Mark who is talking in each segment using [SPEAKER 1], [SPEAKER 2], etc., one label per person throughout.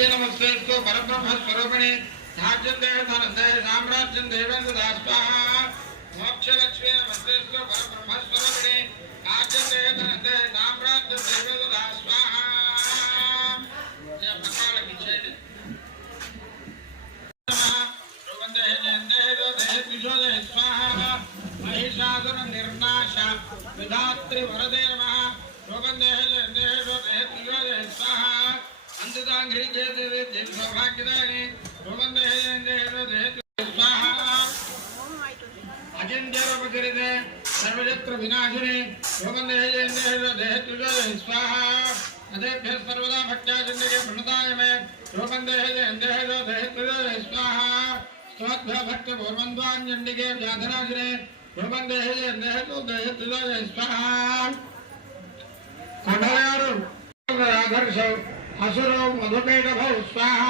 [SPEAKER 1] లక్ష్మీ నమస్తేస్తు పరబ్రహ్మ స్వరూపిణి ధార్యం దేవ సామ్రాజ్యం దేవేంద్ర దాస్వాహ మోక్షలక్ష్మీ నమస్తేస్తు పరబ్రహ్మ స్వరూపిణి ధార్యం దేవ సామ్రాజ్యం దేవేంద్ర దాస్వాహ పక్కాలకి ఇచ్చేయండి మహిషాసుర నిర్నాశ విధాత్రి వరదే నమ స్వాహ అందుతాంఘ్రి సౌభాగ్యదాని స్వాహ అజంజరపకరితే సర్వజత్ర వినాశిని స్వాహ అదేభ్య సర్వదా భక్త్యాచంద్రికే ప్రణతాయ మే స్వాహ స్తోత్భ్య భక్త పూర్వంద్వాంజండికే వ్యాధనాశినే కొండయారు ఆదర్శౌ అసురౌ మధుకైటభౌ స్వాహ.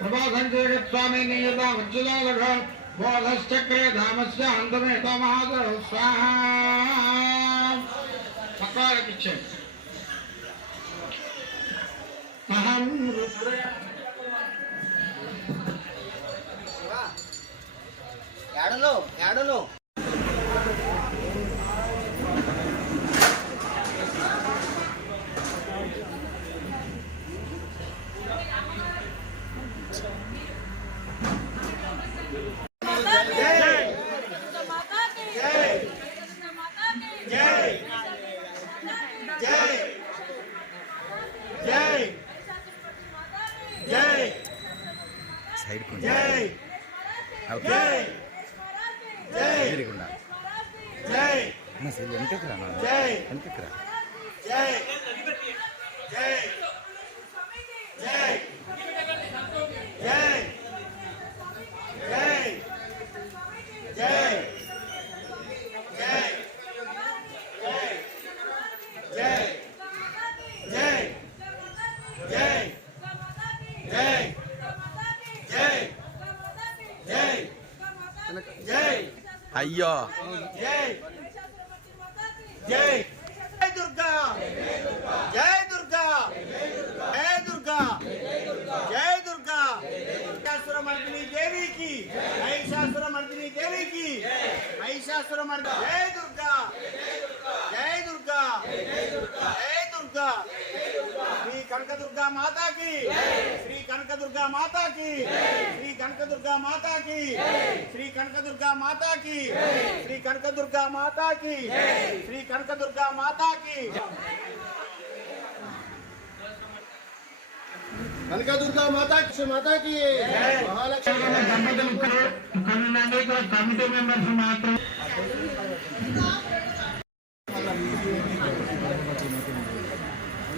[SPEAKER 1] ప్రబోధం జగత్స్వామి నియత వజ్జుదాలఘ బోధశ్చక్రే ధామస్య అంతమేత మహాదరౌ స్వాహ. పక్వాలకిచ్చే అహం రుద్రయ
[SPEAKER 2] ఏడను ఏడను
[SPEAKER 3] అయ్యో
[SPEAKER 2] జై దుర్గా జై దుర్గా జై దుర్గా జై దుర్గా మహిషాసుర మర్దిని దేవికి మహిషాసుర మర్దిని దేవికి మహిషాసుర మర్ది జై శ్రీ కనకదుర్గా మాతాకి శ్రీ కనకదుర్గా మాతాకి శ్రీ కనకదుర్గా మాతాకి శ్రీ కనకదుర్గా మాతాకి శ్రీ కనకదుర్గా మాతాకి శ్రీ కనకదుర్గా మాతాకి
[SPEAKER 4] కనకదుర్గా మాతా మాతాకి మహాలక్ష్మి
[SPEAKER 1] దంపతులు కొన్ని కమిటీ మెంబర్స్ మాత్రం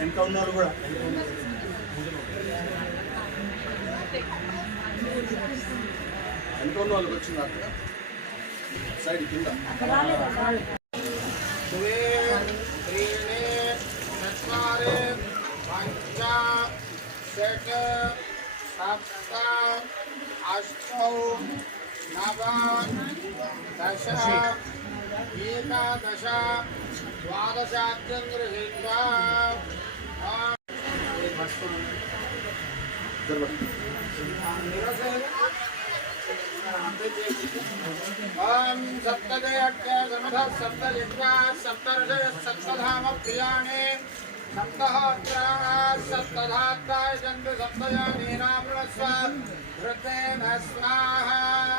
[SPEAKER 4] ఎంత ఉన్నారు కూడా ఎంత ఉన్న వాళ్ళకి వచ్చింది అక్కడ సైడ్ కింద
[SPEAKER 1] द्वे त्रीणि चत्वारि पञ्च षट् सप्त अष्टौ नव दश एकादश द्वादशाद्यं गृहीत्वा ॐ सप्तदे अट्टे समधः सप्तजिह्वा सप्तर्षय सप्तधाम प्रियाणि सप्तहोत्राः सप्तधात्ताय चन्द्र सप्तयानीनामृणस्व हृतेन स्वाहा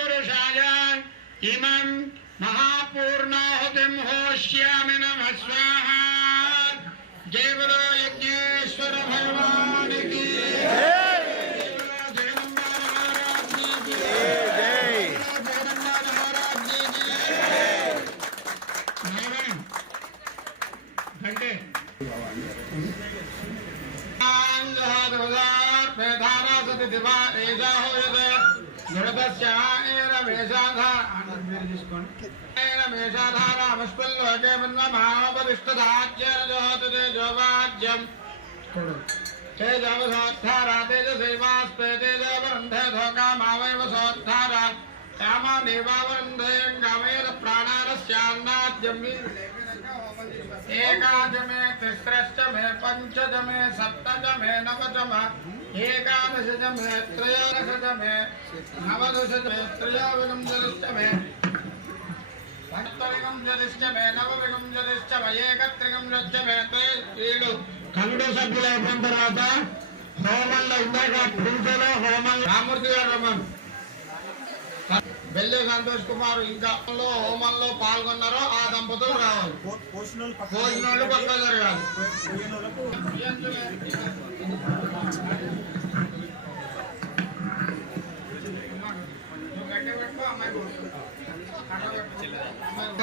[SPEAKER 1] यज्ञपुरुषाय इमम् महापूर्णाहुतिम् होष्यामि नमः। स्वाहा। जय बोलो सर्वभावपरिष्ठदाज्ञोतितेजवाज्यम् तेजवसोत्थारा तेजसेवास्ते तेजवरन्धे धोकामावैवसोत्थारा श्यामानेवावन्धयङ्गमेरप्राणारस्यान्नाद्यमि एकाच मे तिस्रश्च मे पञ्च च मे सप्त च मे नव च नवदश च मे కమిటీ సభ్యులు అయిపోయిన తర్వాత హోమంలో ఇందాక పూజలో హోమం రామూర్తి గారు రమ్మను. బెల్లె సంతోష్ కుమార్ ఇంకా హోమంలో పాల్గొన్నారో ఆ దంపతులు రావాలి.
[SPEAKER 2] పోషణలు
[SPEAKER 1] భోజనాలు పక్క జరగాలి.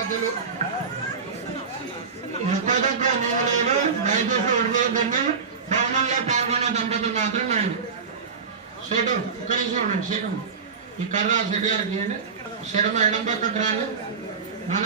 [SPEAKER 1] పద్ధతులు ముప్పదొక్క మూలలో దయచేసి ఉడిపోద్దండి భవనంలో పాల్గొన్న దంపతులు మాత్రం రండి. షెడు ఒక్క నిమిషం ఉండండి షెడు ఈ కర్ర షెడ్ గారికి ఇవ్వండి. సెడమ ఎడం పక్కకు రాండి. మన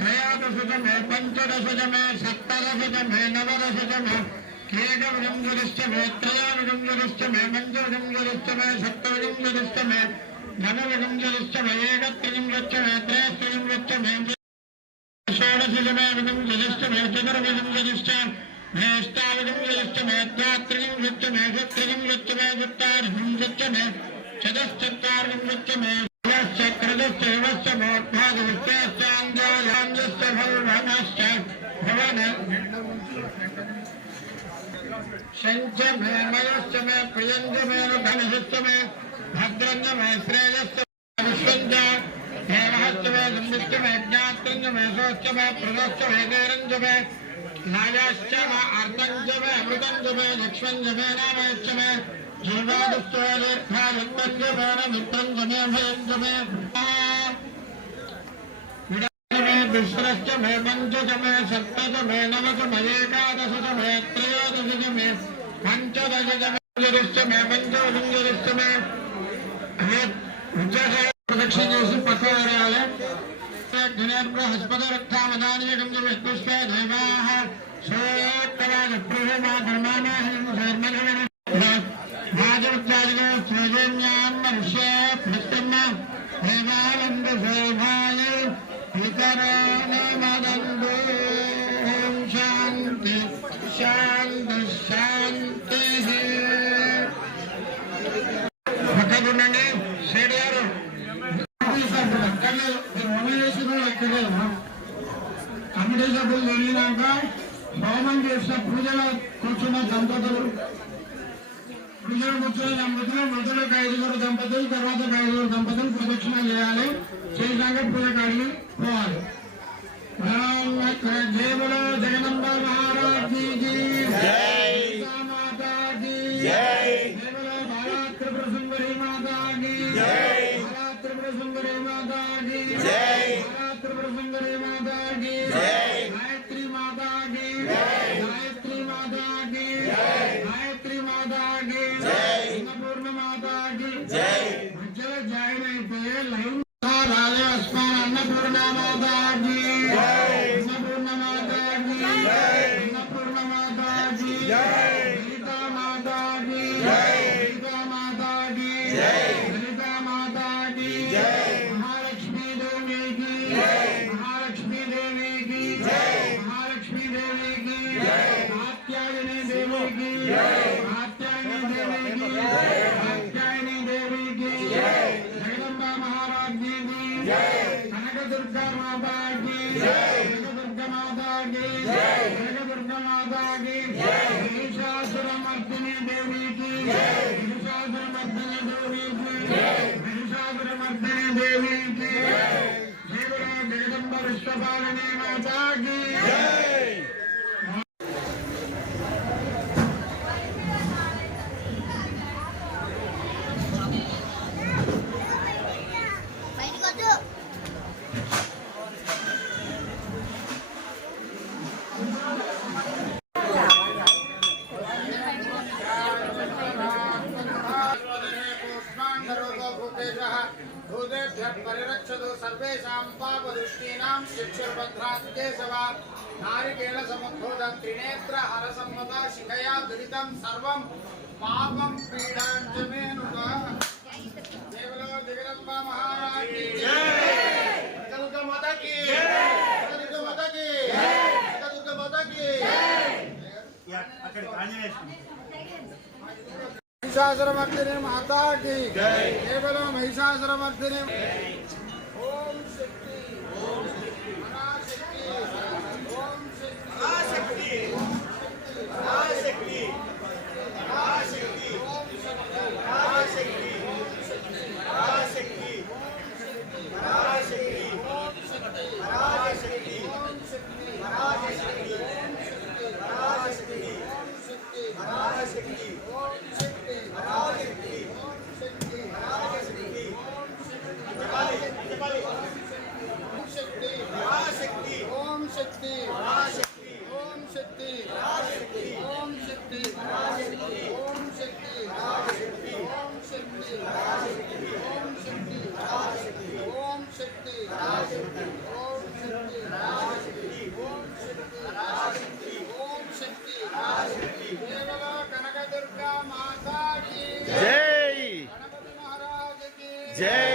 [SPEAKER 1] त्रयोदशतमे पञ्चदशतमे सप्तदशतमे नवदशतमे केकविंशतिष्टमे त्रयोविंशतिष्टमे पञ्चविंशतिष्टमे सप्तविंशतिष्टमे नवविंशतिष्टमे एकत्रिंशत्तमे त्रयस्त्रिंशत्तमे षोडशतमे विंशतिष्टमे चतुर्विंशतिष्ट मेष्टाविंशतिष्टमे द्वात्रिंशत्तमे सत्रिंशत्तमे सप्ताविंशत्तमे चतुश्चत्वारिंशत्तमे चक्रदश्चैवश्च मोक्षादिविश्चान्द्रायाञ्जश्च भवनश्च भवन शञ्च मे मयश्च मे प्रियञ्च मे धनश्च मे भद्रञ्च मे श्रेयश्च विश्वञ्च देवश्च मे निमित्त मे ज्ञात्रञ्च मे सोश्च मे प्रदश्च मे देरञ्च मे नायाश्च मे अर्धञ्च मे अमृतञ्च मे लक्ष्मञ्च मे नामयश्च मे जीवादश्च मे दीर्घायुक्तञ्च मे नमित्रञ्च मे भयञ्च मे मे विश्रश्च मे पञ्चच मे सप्तच मे नवच मे एकादशच मे त्रयोदशच मे पञ्चदशच मे जरिश्च मे पञ्चविंशतिश्च मे ప్రదక్షిణ చేసి పక్క వేయాలి బృహస్పతిరక్షామదానీయం విష్ణుష్వే దేవాః సోయోత్తరాజ ప్రభుమా ధర్మానాహం జరిగినాక హోమం చేసిన పూజలో కూర్చున్న దంపతులు. పూజలో కూర్చున్న దంపతులు మొదలు ఒక ఐదుగురు దంపతులు తర్వాత ఐదుగురు దంపతులు ప్రదక్షిణ చేయాలి. చేసినాక పూజ కాడికి పోవాలి. బలో జగదంబ మహారాజ్. మాతా త్రిపుర సుందరి మాతా త్రిపుర సుందరి మాతా త్రిపుర సుందరి మాతా I'm a bad man. దేవి దేవరా జగదంబ విశ్వపాలని మాతాకి దురితం సర్వం పాపం పీడాంచమేనుగా దేవులో జగదంబ
[SPEAKER 4] మహారాజు. జగదుర్గ మాతకి జగదుర్గ మాతకి జగదుర్గ మాతకి.
[SPEAKER 2] అక్కడ
[SPEAKER 1] మహిషాసురమర్దిని మాతాకి కేవలం మహిషాసురమర్దిని Jay.